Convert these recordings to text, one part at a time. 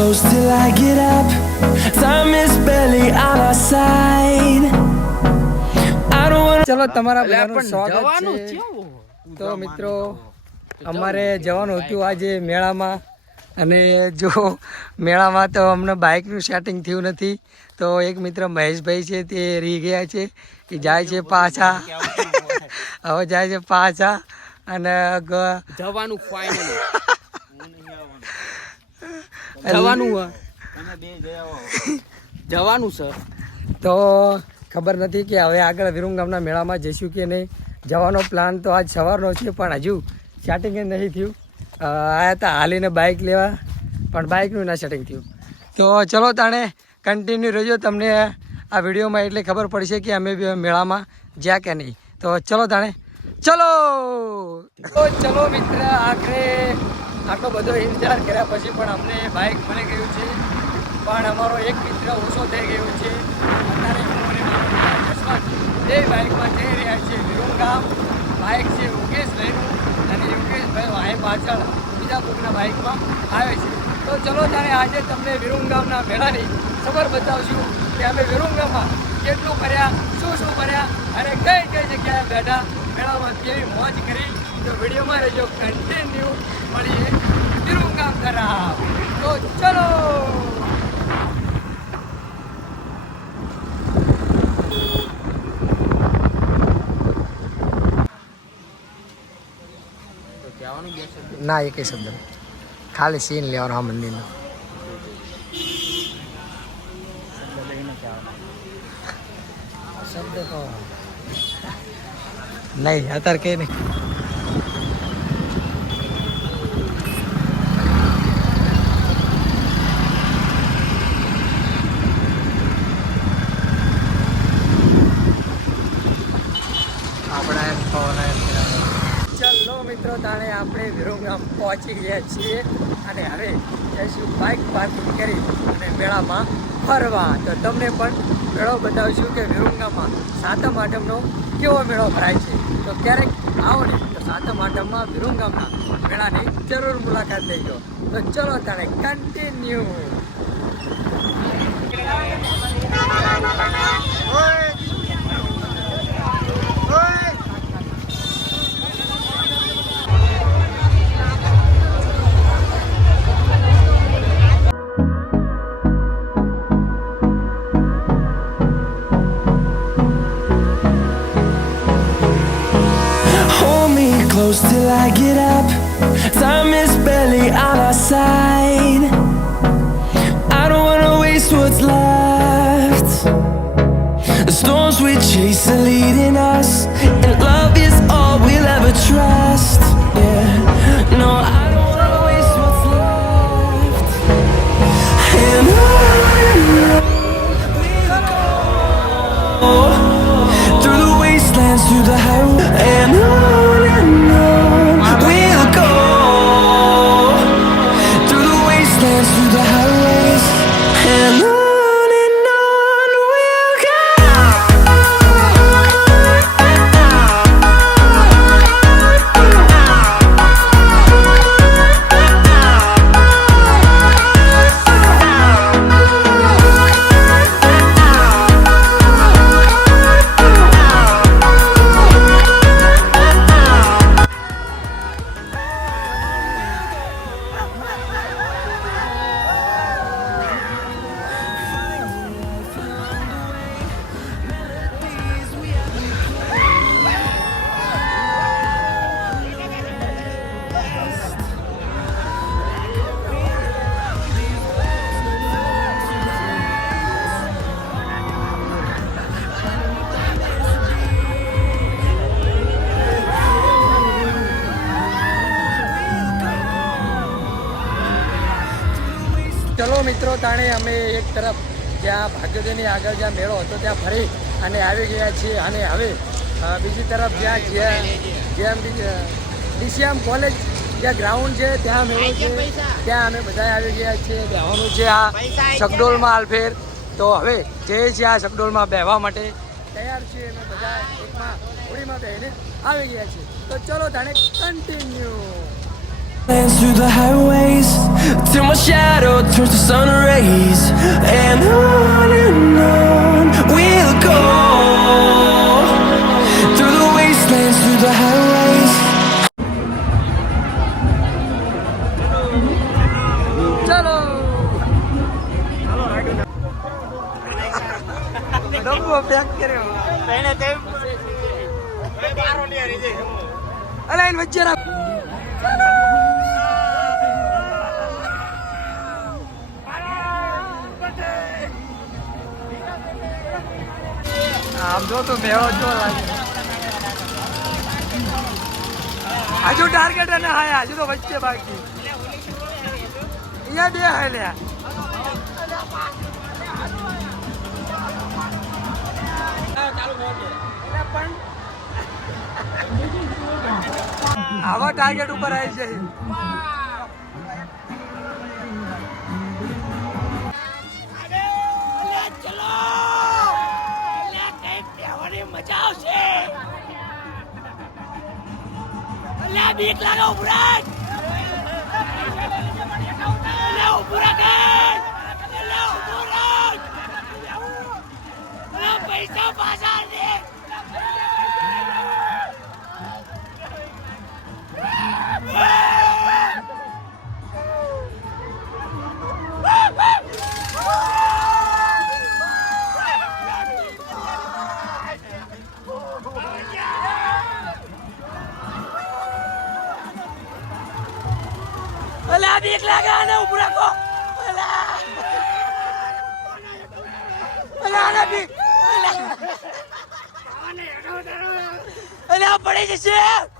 close till I get up. Time is barely on our side. I don't wanna. ચલો તમારા બધાનું સ્વાગત છે. તો મિત્રો અમારે જવાનું હતું આજે મેળામાં, અને જો મેળામાં તો અમને બાઇકનું સેટિંગ થયું નથી, તો એક મિત્ર મહેશભાઈ છે તે રહી ગયા છે. એ જાય છે પાછા, હવે જાય છે પાછા, અને જવાનું ફાઇનલી જવાનું છે. તો ખબર નથી કે હવે આગળ વિરુંગામના મેળામાં જઈશું કે નહીં. જવાનો પ્લાન તો આજ સવારનો છે, પણ હજુ સેટિંગ નથી થયું. આવ્યા હતા હાલીને બાઇક લેવા, પણ બાઇકનું ના સેટિંગ થયું. તો ચલો તાણે કન્ટિન્યુ રહેજો, તમને આ વિડીયોમાં એટલે ખબર પડશે કે અમે મેળામાં જ્યાં કે નહીં. તો ચલો તાણે ચલો. તો ચલો મિત્ર, આખરે આટલો બધો ઇંતજાર કર્યા પછી પણ અમને બાઇક મળી ગયું છે, પણ અમારો એક મિત્ર ઓછો થઈ ગયો છે. અત્યારે હું અને મારો જસવંત બે બાઇકમાં જઈ રહ્યા છીએ વિરુંગામ. બાઇક છે યોગેશભાઈનું, અને યોગેશભાઈ વાહે પાછળ બીજા કોઈના બાઇકમાં આવે છે. તો ચલો ત્યારે આજે તમને વિરુંગામના મેળાની ખબર બતાવશું કે અમે વિરુંગામમાં કેટલું કર્યા, શું કર્યા, અને કઈ કઈ જગ્યાએ બેઠા, મેળામાં કેવી મોજ કરી. તો વિડીયોમાં રહેજો, કન્ટિન્યુ મળીએ વિરુંગામ તરફ. તો ચલો. ના, એક શબ્દ ખાલી સીન લેવાનો આ મંદિરનો. શબ્દ તો નહીં, અત્યારે કઈ નહીં. ચલો મિત્રો, તાણે આપણે વિરુંગામ પહોંચી ગયા છીએ, અને હવે જઈશું બાઇક પાર્કિંગ કરી અને મેળામાં ફરવા. તો તમને પણ મેળો બતાવીશું કે વિરુંગામમાં સાતમ આઠમનો કેવો મેળો ભરાય છે. તો ક્યારેક આવો ને તો સાતમ આઠમમાં વિરુંગામના મેળાની જરૂર મુલાકાત લેજો. તો ચલો તાણે continue. Close till I get up. Time is barely on our side. I don't wanna waste what's left. The storms we chase are leading us, and love is all we'll ever trust. Yeah, no, I don't wanna waste what's left. And on we'll go, through the wastelands, through the highway, and on. ચલો મિત્રો, તાણે અમે એક તરફ જ્યાં ભાગ્યોદયની આગળ જ્યાં મેળો હતો ત્યાં ફરી અને આવી ગયા છીએ, અને હવે બીજી તરફ જ્યાં ડીસીએમ કોલેજ જ્યાં ગ્રાઉન્ડ છે ત્યાં મેળો છે, ત્યાં અમે બધા આવી ગયા છીએ. બેહવાનું છે આ શકડોલમાં હાલફેર. તો હવે જઈએ છીએ આ શકડોલમાં બેહવા માટે તૈયાર છીએ. અમે બધા એકમાં હોળીમાં બેહીને આવી ગયા છીએ. તો ચલો તાણે continue. Dance through the highways till my shadow turns to sun rays, and on we'll go through the wastelands, through the highways. ચલો ડબ્બો પેક કર્યો અલે એને વચ્ચે રાખ આમ જો તો મેળો જો લાગે હજુ ટાર્ગેટ અને હા હજુ તો વચ્ચે બાકી અહીંયા બે હે લ્યા આવા ટાર્ગેટ ઉપર આવી છે બીક લાગે ઉપરાજ પૈસા પાછા દે અલા બીક લાગે આને ઉભું રાખો અલા આને બીક અલા પડી જશે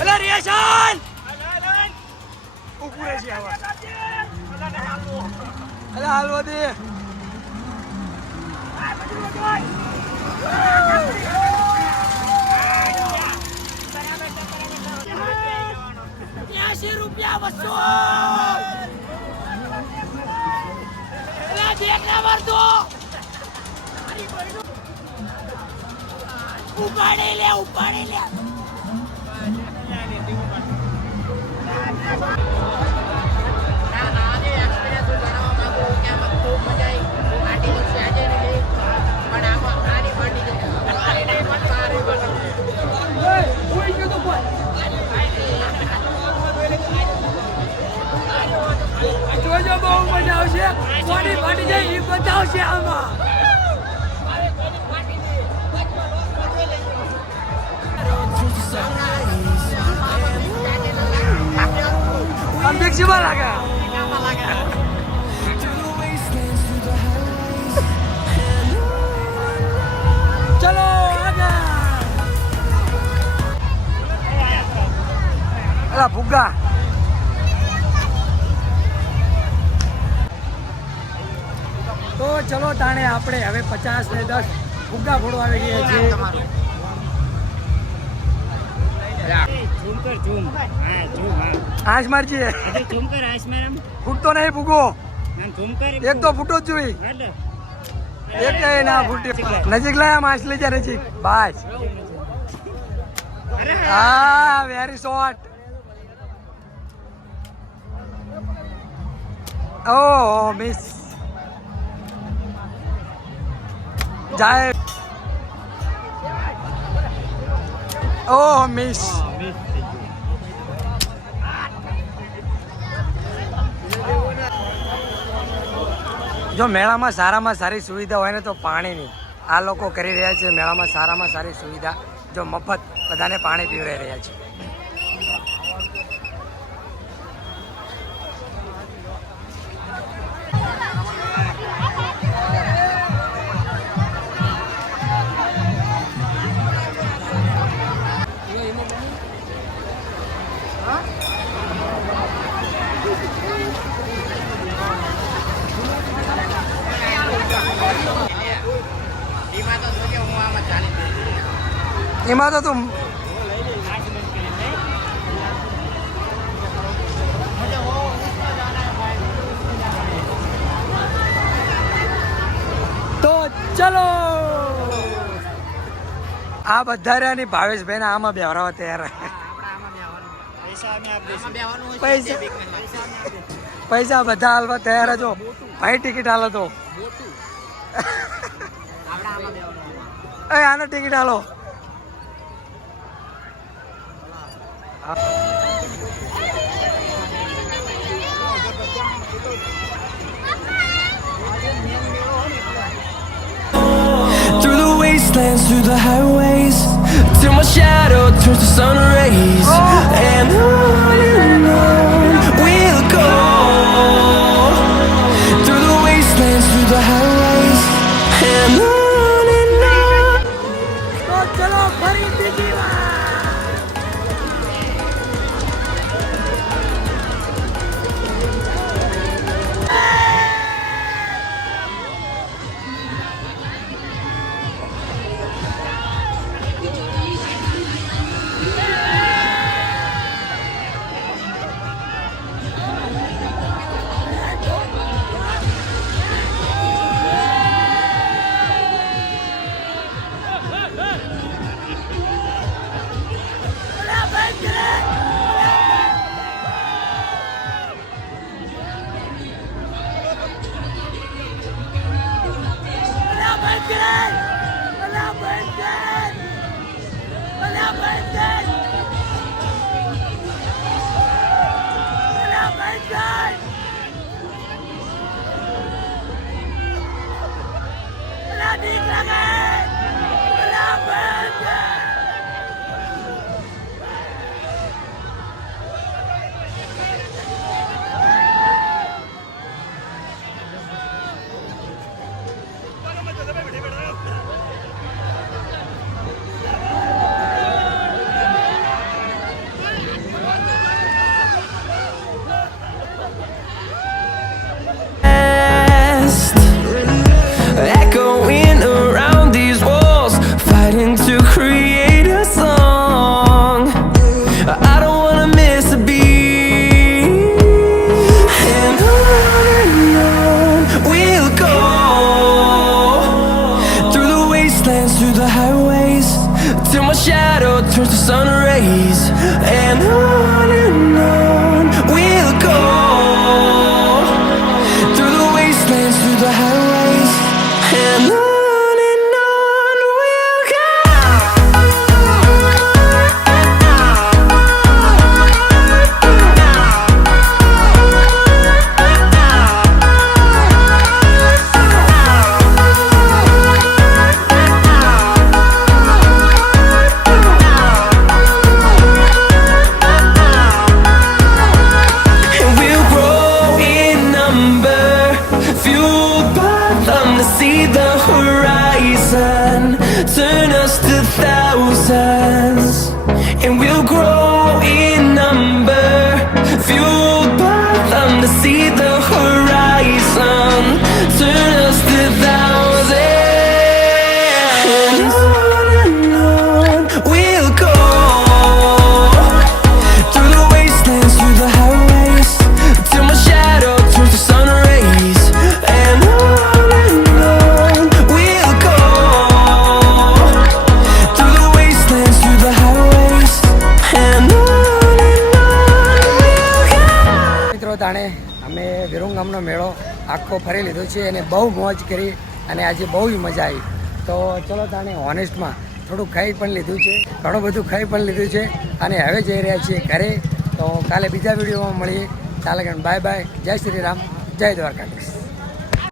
અલા રિયાશન ઉભું રહેશે આવા અલા હાલવા દે રૂપિયા બસો ઉપાડી લે ઉપાડી લે જોજો બહુ મજા આવશે કોની ફાટી જાય એ બતાવશે આમાં हम देख शिवा लगा चलो आगे अला भुग्गा तो चलो ताणे આપણે હવે 50 ને 10 ભુગ્ગા ફોડવા આવી ગયા છે ઝૂમ કર ઝૂમ હા ઝૂમ હા આશ મારજી અરે ઝૂમ કર આશ મારમ ફૂટતો નહીં ભૂગો ના ઝૂમ કર એક તો ફૂટો જ જોઈ એક એ ના ફૂટી નજીક લાયા માછ લઈ જા નજીક બસ અરે હા વેરી શોર્ટ ઓ મિસ જાય ઓ મિસ જો મેળામાં સારામાં સારી સુવિધા હોય ને તો પાણીની આ લોકો કરી રહ્યા છે. મેળામાં સારામાં સારી સુવિધા, જો મફત બધાને પાણી પીવડાવી રહ્યા છે. એમાં તો તું તો ચલો આ બધા રહ્યા ભાવેશભાઈ ને આમાં બેવરાવા તૈયાર. પૈસા બધા હાલવા તૈયાર છો ભાઈ. ટિકિટ હાલો તો આનો ticket hello. Through the wastelands, through the highways, till my shadow turns to sun rays. And on we'll go. Through the wastelands, through the highways, and on. તો ચલો ફરી બીજી વાર. Echoing around these walls, fighting to create a song. I don't wanna miss a beat. And on we'll go. Through the wastelands, through the highways, till my shadow turns to sun rays. And on we'll go. Through the wastelands, through the highways, and on we'll go. And we'll grow in number, fueled by them to see the horizon, turn us to thousands. And we'll grow in number, fueled by them to see the horizon, turn us to thousands. And on we'll go. Through the wastelands, through the highways, till my shadow turns to sun rays. And on we'll go. Through the wastelands, through the highways, and on we'll go. મિત્રો તાણે અમે વિરમગામનો મેળો આખો ફરી લીધો છે અને બહુ મોજ કરી અને આજે બહુ મજા આવી. તો ચલો તાણે ઓનેસ્ટમાં થોડું ખાઈ પણ લીધું છે, ઘણું બધું ખાઈ પણ લીધું છે અને હવે જઈ રહ્યા છીએ ઘરે. તો કાલે બીજા વિડીયોમાં મળીએ. ચાલે બાય બાય. જય શ્રી રામ, જય દ્વારકાધીશ.